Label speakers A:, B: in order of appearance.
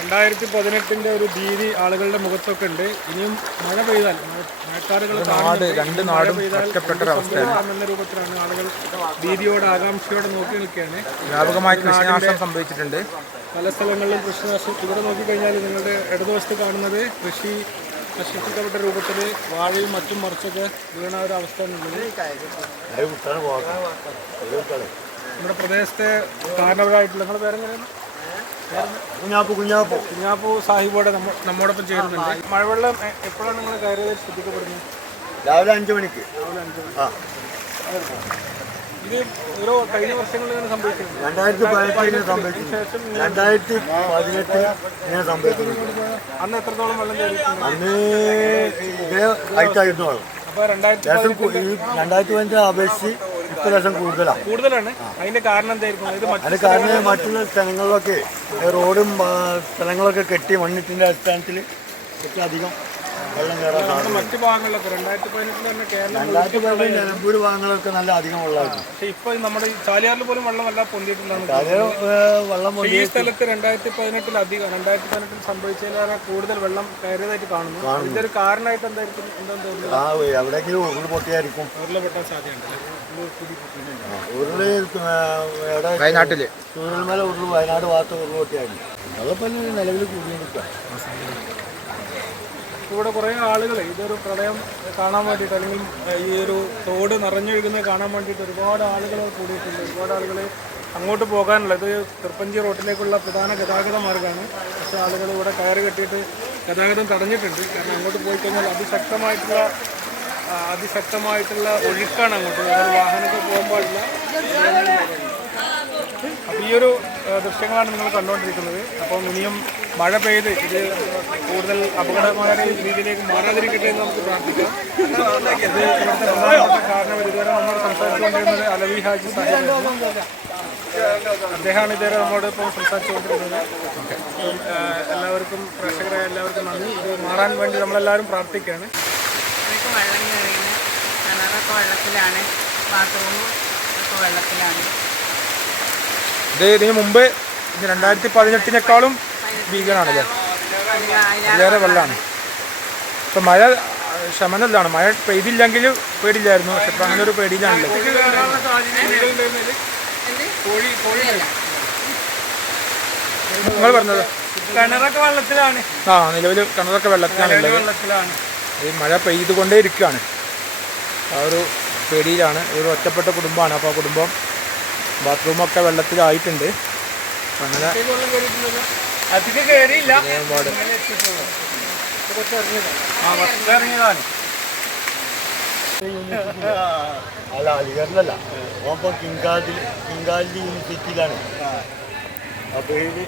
A: രണ്ടായിരത്തി പതിനെട്ടിന്റെ ഒരു ഭീതി ആളുകളുടെ മുഖത്തൊക്കെ ഉണ്ട്. ഇനിയും മഴ പെയ്താൽ മഴക്കാറുകൾ
B: നാട് രണ്ട് നാടും ഒറ്റപ്പെട്ട അവസ്ഥയാണ്.
A: എന്ന രൂപത്തിലാണ് ആളുകൾ ഭീതിയോട് ആകാംക്ഷയോടെ നോക്കി നിൽക്കുകയാണ്.
B: വ്യാപകമായ കൃഷിനാശം സംഭവിച്ചിട്ടുണ്ട്.
A: പല സ്ഥലങ്ങളിലും കൃഷിനാശം ഇവിടെ നോക്കിക്കഴിഞ്ഞാൽ നിങ്ങളുടെ ഇടതുവശത്ത് കാണുന്നത് കൃഷി നശിപ്പിക്കപ്പെട്ട രൂപത്തിൽ വാഴയും മറ്റും മറിച്ചൊക്കെ വീണ ഒരു അവസ്ഥ നമ്മുടെ പ്രദേശത്തെ കാരണവരായിട്ടുള്ള നിങ്ങളുടെ പേരെങ്ങനെയാണ്?
C: കുഞ്ഞാപ്പ് കുഞ്ഞാപ്പു.
A: കുഞ്ഞാപ്പു സാഹിബോടെ നമ്മ നമ്മോടൊപ്പം ചേരുന്നുണ്ട്. മഴവെള്ളം എപ്പോഴാണ് നിങ്ങൾ കയറിയത്? ശ്രദ്ധിക്കപ്പെടുന്നത്?
C: രാവിലെ അഞ്ചു മണിക്ക്.
A: രാവിലെ അഞ്ച് മണി.
C: ആ.
A: ഇത് ഓരോ കഴിഞ്ഞ വർഷങ്ങളിൽ ഇങ്ങനെ സംഭവിച്ചിട്ടുണ്ട്
C: രണ്ടായിരത്തി പതിനെട്ടിന് സംഭവിച്ചു രണ്ടായിരത്തി പതിനെട്ട് ഇങ്ങനെ സംഭവിച്ചിട്ടുണ്ട്
A: അന്ന് എത്രത്തോളം വെള്ളം കയറിയിട്ടുണ്ട്?
C: അന്ന് ഇതേ ഹൈറ്റായിരുന്നു വെള്ളം.
A: അപ്പോൾ രണ്ടായിരത്തി
C: പതിനെട്ട് കൂ- രണ്ടായിരത്തി പതിനഞ്ചിനെ അപേക്ഷിച്ച് ഇപ്പൊ ലക്ഷം കൂടുതലാണ്
A: കൂടുതലാണ്. അതിന്റെ കാരണം എന്തായിരിക്കും? ഇത് മറ്റു
C: അത് കാരണം മറ്റുള്ള സ്ഥലങ്ങളിലൊക്കെ റോഡും ആ, സ്ഥലങ്ങളൊക്കെ കെട്ടി മണ്ണിട്ടിന്റെ അടിസ്ഥാനത്തിൽ ഏറ്റവും അധികം വെള്ളം കയറാൻ സാധ്യത
A: മറ്റു ഭാഗങ്ങളിലൊക്കെ രണ്ടായിരത്തി പതിനെട്ടിൽ തന്നെ കേരളം
C: രണ്ടായിരത്തി പതിനെട്ടിൽ നിലമ്പൂർ ഭാഗങ്ങളൊക്കെ നല്ല അധികം വെള്ളമായിരുന്നു
A: പക്ഷെ ഇപ്പൊ നമ്മുടെ ഈ ചാലിയാറിൽ പോലും വെള്ളം വല്ല പൊന്തിയിട്ടില്ല
C: അത് ഏ, വെള്ളം
A: ഈ സ്ഥലത്ത് രണ്ടായിരത്തി പതിനെട്ടിൽ അധികം രണ്ടായിരത്തി പതിനെട്ടിൽ സംഭവിച്ചതിലേറെ കൂടുതൽ വെള്ളം കയറിയതായിട്ട് കാണുന്നു. കാരണമായിട്ട് എന്തായിരിക്കും? എന്താന്ന് തോന്നുന്നു
C: ആ എവിടെയെങ്കിലും ഉരുൾ പൊട്ടിയായിരിക്കും.
A: ഉരുളപെട്ടാൻ സാധ്യതയുണ്ട്
C: ഉരുൾ എവിടെ? ചൂരൽമല വയനാട് ഭാഗത്ത് ഉരുൾ പൊട്ടിയായിരുന്നു. അതൊക്കെ നിലവിൽ കൂടിയിരിക്കുക
A: ഇവിടെ കുറേ ആളുകൾ ഇതൊരു പ്രളയം കാണാൻ വേണ്ടിയിട്ട് അല്ലെങ്കിൽ ഈ ഒരു തോട് നിറഞ്ഞൊഴുകുന്നത് കാണാൻ വേണ്ടിയിട്ട് ഒരുപാട് ആളുകൾ കൂടിയിട്ടുണ്ട്. ഒരുപാട് ആളുകൾ അങ്ങോട്ട് പോകാനുള്ള ഇത് തിരുപ്പഞ്ചി റോട്ടിലേക്കുള്ള പ്രധാന ഗതാഗത മാർഗമാണ് പക്ഷേ ആളുകൾ ഇവിടെ കയറി കെട്ടിയിട്ട് ഗതാഗതം തടഞ്ഞിട്ടുണ്ട്. കാരണം അങ്ങോട്ട് പോയി കഴിഞ്ഞാൽ അതിശക്തമായിട്ടുള്ള അതിശക്തമായിട്ടുള്ള ഒഴുക്കാണ് അങ്ങോട്ട്. വാഹനത്തിൽ പോകാൻ പാടില്ല. അപ്പോൾ ഈ ഒരു ദൃശ്യങ്ങളാണ് നിങ്ങൾ കണ്ടുകൊണ്ടിരിക്കുന്നത്. അപ്പം ഇനിയും മഴ പെയ്ത് ഇത് കൂടുതൽ അപകടമായ രീതിയിലേക്ക് മാറാതിരിക്കട്ടെ എന്ന് നമുക്ക് പ്രാർത്ഥിക്കാം. ഇത് ഇവിടുത്തെ പ്രധാനപ്പെട്ട കാരണം ഇതുവരെ നമ്മൾ സംസാരിച്ചുകൊണ്ടിരുന്നത് അലവി ഹാജി അദ്ദേഹമാണ് ഇതുവരെ നമ്മളോട് ഇപ്പോൾ സംസാരിച്ചുകൊണ്ടിരുന്നത്. എല്ലാവർക്കും പ്രേക്ഷകരായ എല്ലാവർക്കും നന്ദി. ഇത് മാറാൻ വേണ്ടി നമ്മളെല്ലാവരും പ്രാർത്ഥിക്കുകയാണ്.
D: വെള്ളം കയറിയാണ് വെള്ളത്തിലാണ്. ബാത്റൂമും ഒക്കെ വെള്ളത്തിലാണ്.
B: ഇത് ഇതിന് മുമ്പ് രണ്ടായിരത്തി പതിനെട്ടിനേക്കാളും ഭീകരമാണല്ലേ അതിലേറെ വെള്ളമാണ്. ഇപ്പം മഴ ശമനല്ലാണ് മഴ പെയ്തില്ലെങ്കിൽ പേടിയില്ലായിരുന്നു. പക്ഷെ ഇപ്പം അങ്ങനെ ഒരു പേടിയിലാണല്ലോ. നിങ്ങൾ പറഞ്ഞത്?
A: കിണറൊക്കെ വെള്ളത്തിലാണ്.
B: ആ നിലവിൽ കിണറൊക്കെ
A: വെള്ളത്തിലാണ്
B: ഈ മഴ പെയ്തുകൊണ്ടേ ഇരിക്കുകയാണ് ആ ഒരു പേടിയിലാണ്. ഒരു ഒറ്റപ്പെട്ട കുടുംബമാണ്. അപ്പോൾ ആ കുടുംബം ബാത്റൂമൊക്കെ വെള്ളത്തിലായിട്ടുണ്ട്. അപ്പം അങ്ങനെ
A: അധികം കയറിയില്ല
B: ഒരുപാട്
C: അല്ല അലിഗറിലല്ല. ഓപ്പോ കിങ്കാദിൽ കിങ്കാലി യൂണിവേഴ്സിറ്റിയിലാണ് അപ്പോൾ ഇത്